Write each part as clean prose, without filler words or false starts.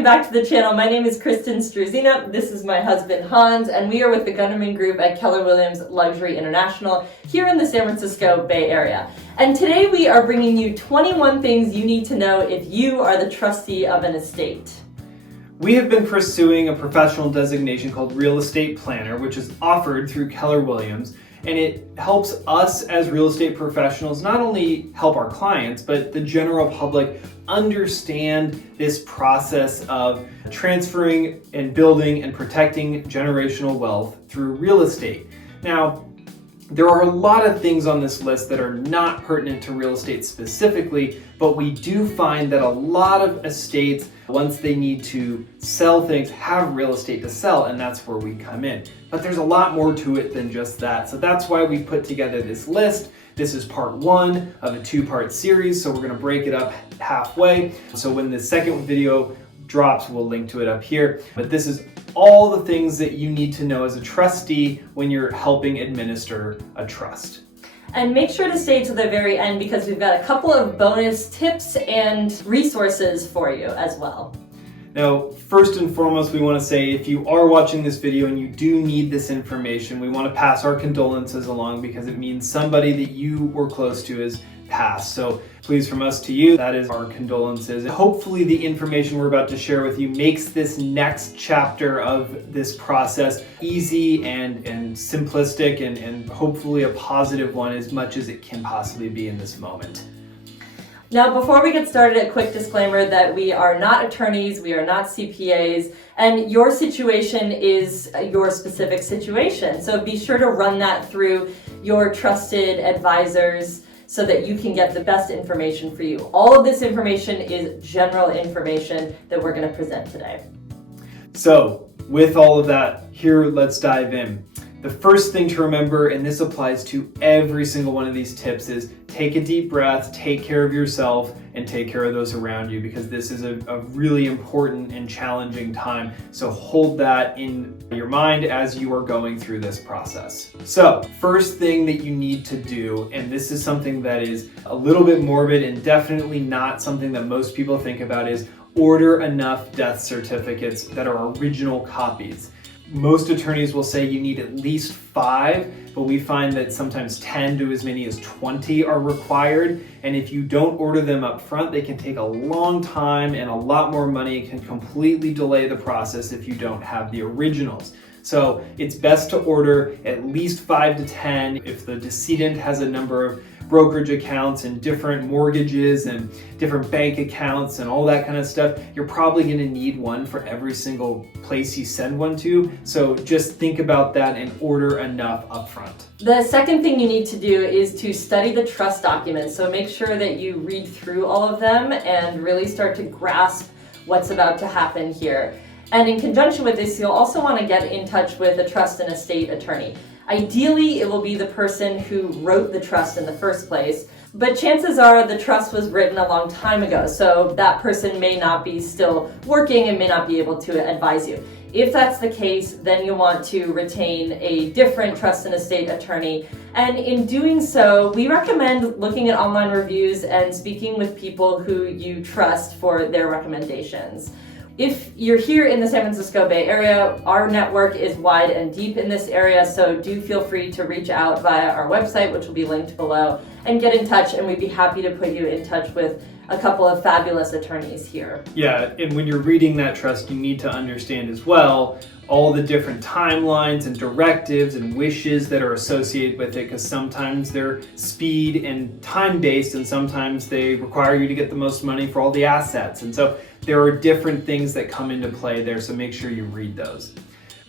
welcome back to the channel. My name is Kristin Struzyna. This is my husband Hans, and we are with the Gunderman Group at Keller Williams Luxury International here in the San Francisco Bay Area. And today we are bringing you 21 things you need to know if you are the trustee of an estate. We have been pursuing a professional designation called Real Estate Planner, which is offered through Keller Williams, and it helps us as real estate professionals not only help our clients, but the general public understand this process of transferring and building and protecting generational wealth through real estate. Now, there are a lot of things on this list that are not pertinent to real estate specifically, but we do find that a lot of estates, once they need to sell things, have real estate to sell, and that's where we come in. But there's a lot more to it than just that. So that's why we put together this list. This is part one of a two-part series, so we're gonna break it up halfway. So when the second video drops, we'll link to it up here. But this is all the things that you need to know as a trustee when you're helping administer a trust. And make sure to stay to the very end because we've got a couple of bonus tips and resources for you as well. Now, first and foremost, we want to say if you are watching this video and you do need this information, we want to pass our condolences along because it means somebody that you were close to is passed. So please, from us to you, that is our condolences. Hopefully the information we're about to share with you makes this next chapter of this process easy and simplistic and hopefully a positive one as much as it can possibly be in this moment. Now, before we get started, a quick disclaimer that we are not attorneys, we are not CPAs, and your situation is your specific situation. So be sure to run that through your trusted advisors so that you can get the best information for you. All of this information is general information that we're going to present today. So with all of that, here, let's dive in. The first thing to remember, and this applies to every single one of these tips, is take a deep breath, take care of yourself, and take care of those around you because this is a really important and challenging time. So hold that in your mind as you are going through this process. So first thing that you need to do, and this is something that is a little bit morbid and definitely not something that most people think about, is order enough death certificates that are original copies. Most attorneys will say you need at least 5, but we find that sometimes 10 to as many as 20 are required. And if you don't order them up front, they can take a long time and a lot more money. It can completely delay the process if you don't have the originals. So it's best to order at least 5 to 10. If the decedent has a number of brokerage accounts and different mortgages and different bank accounts and all that kind of stuff, you're probably going to need one for every single place you send one to. So just think about that and order enough upfront. The second thing you need to do is to study the trust documents. So make sure that you read through all of them and really start to grasp what's about to happen here. And in conjunction with this, you'll also want to get in touch with a trust and estate attorney. Ideally, it will be the person who wrote the trust in the first place, but chances are the trust was written a long time ago, so that person may not be still working and may not be able to advise you. If that's the case, then you'll want to retain a different trust and estate attorney. And in doing so, we recommend looking at online reviews and speaking with people who you trust for their recommendations. If you're here in the San Francisco Bay Area, our network is wide and deep in this area, so do feel free to reach out via our website, which will be linked below, and get in touch, and we'd be happy to put you in touch with a couple of fabulous attorneys here. Yeah, and when you're reading that trust, you need to understand as well all the different timelines and directives and wishes that are associated with it, because sometimes they're speed and time-based, and sometimes they require you to get the most money for all the assets. And so there are different things that come into play there, so make sure you read those.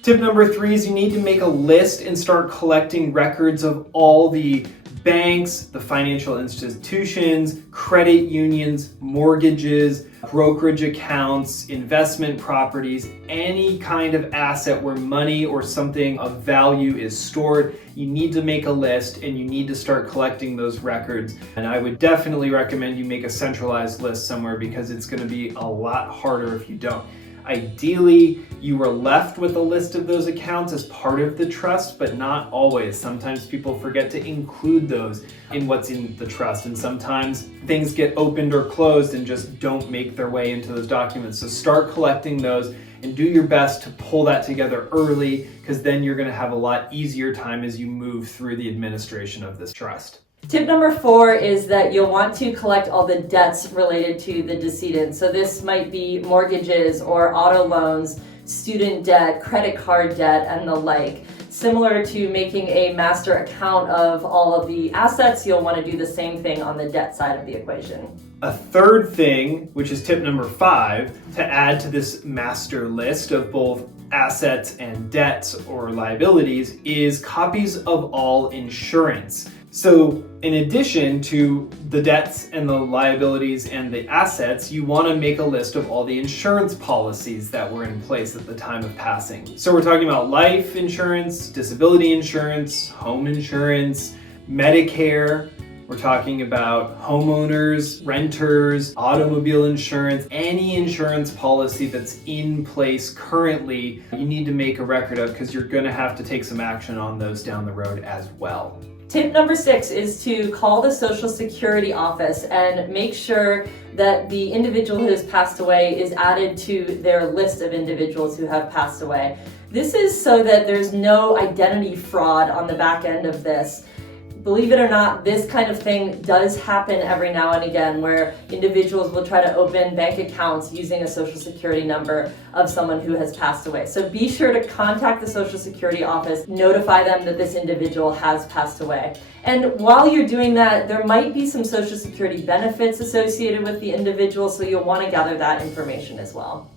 Tip number 3 is you need to make a list and start collecting records of all the banks, the financial institutions, credit unions, mortgages, brokerage accounts, investment properties, any kind of asset where money or something of value is stored. You need to make a list and you need to start collecting those records. And I would definitely recommend you make a centralized list somewhere because it's going to be a lot harder if you don't. Ideally, you are left with a list of those accounts as part of the trust, but not always. Sometimes people forget to include those in what's in the trust, and sometimes things get opened or closed and just don't make their way into those documents. So start collecting those and do your best to pull that together early, because then you're going to have a lot easier time as you move through the administration of this trust. Tip number 4 is that you'll want to collect all the debts related to the decedent. So this might be mortgages or auto loans, student debt, credit card debt, and the like. Similar to making a master account of all of the assets, you'll want to do the same thing on the debt side of the equation. A third thing, which is tip number 5, to add to this master list of both assets and debts or liabilities, is copies of all insurance. So in addition to the debts and the liabilities and the assets, you want to make a list of all the insurance policies that were in place at the time of passing. So we're talking about life insurance, disability insurance, home insurance, Medicare. We're talking about homeowners, renters, automobile insurance, any insurance policy that's in place currently, you need to make a record of, because you're going to have to take some action on those down the road as well. Tip number 6 is to call the Social Security office and make sure that the individual who has passed away is added to their list of individuals who have passed away. This is so that there's no identity fraud on the back end of this. Believe it or not, this kind of thing does happen every now and again, where individuals will try to open bank accounts using a Social Security number of someone who has passed away. So be sure to contact the Social Security office, notify them that this individual has passed away. And while you're doing that, there might be some Social Security benefits associated with the individual, so you'll want to gather that information as well.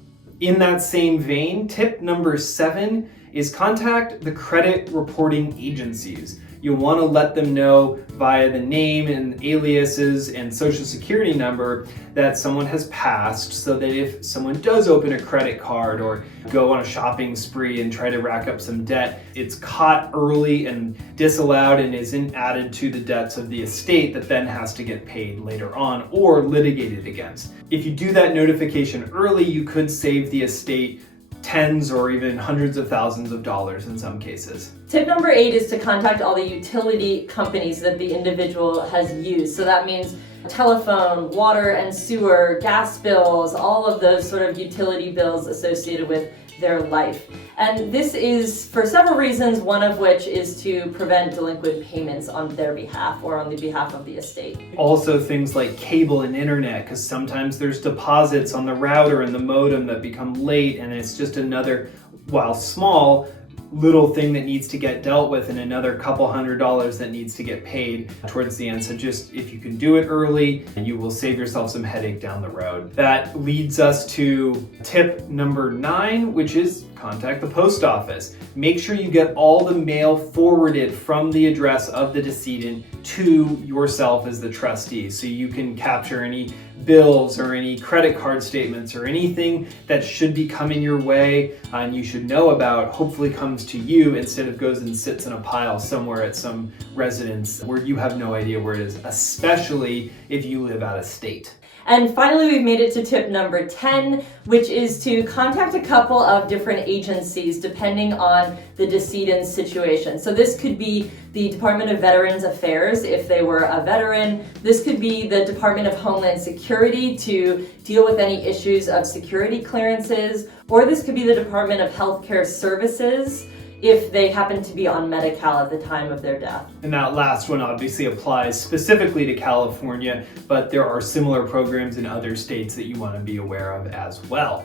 In that same vein, tip number 7 is contact the credit reporting agencies. You'll want to let them know via the name and aliases and social security number that someone has passed, so that if someone does open a credit card or go on a shopping spree and try to rack up some debt, it's caught early and disallowed and isn't added to the debts of the estate that then has to get paid later on or litigated against. If you do that notification early, you could save the estate tens or even hundreds of thousands of dollars in some cases. Tip number 8 is to contact all the utility companies that the individual has used. So that means telephone, water and sewer, gas bills, all of those sort of utility bills associated with their life. And this is for several reasons, one of which is to prevent delinquent payments on their behalf or on the behalf of the estate. Also things like cable and internet, because sometimes there's deposits on the router and the modem that become late, and it's just another, while small, little thing that needs to get dealt with, and another couple $100 that needs to get paid towards the end. So just, if you can do it early, you will save yourself some headache down the road. That leads us to tip number 9, which is contact the post office. Make sure you get all the mail forwarded from the address of the decedent to yourself as the trustee, so you can capture any bills or any credit card statements or anything that should be coming your way and you should know about, hopefully comes to you instead of goes and sits in a pile somewhere at some residence where you have no idea where it is, especially if you live out of state. And finally, we've made it to tip number 10, which is to contact a couple of different agencies depending on the decedent's situation. So this could be the Department of Veterans Affairs if they were a veteran. This could be the Department of Homeland Security to deal with any issues of security clearances, or this could be the Department of Healthcare Services if they happen to be on Medi-Cal at the time of their death. And that last one obviously applies specifically to California, but there are similar programs in other states that you want to be aware of as well.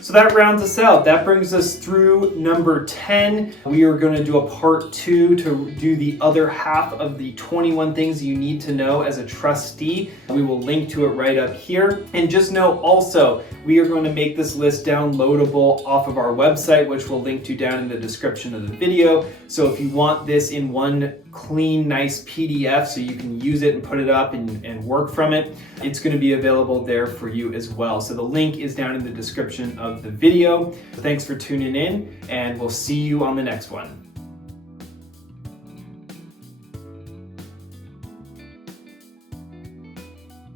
So that rounds us out. That brings us through number 10. We are going to do a part 2 to do the other half of the 21 things you need to know as a trustee. We will link to it right up here. And just know also, we are going to make this list downloadable off of our website, which we'll link to down in the description of the video. So if you want this in one clean, nice PDF so you can use it and put it up and work from it, it's going to be available there for you as well. So the link is down in the description of the video. Thanks for tuning in, and we'll see you on the next one.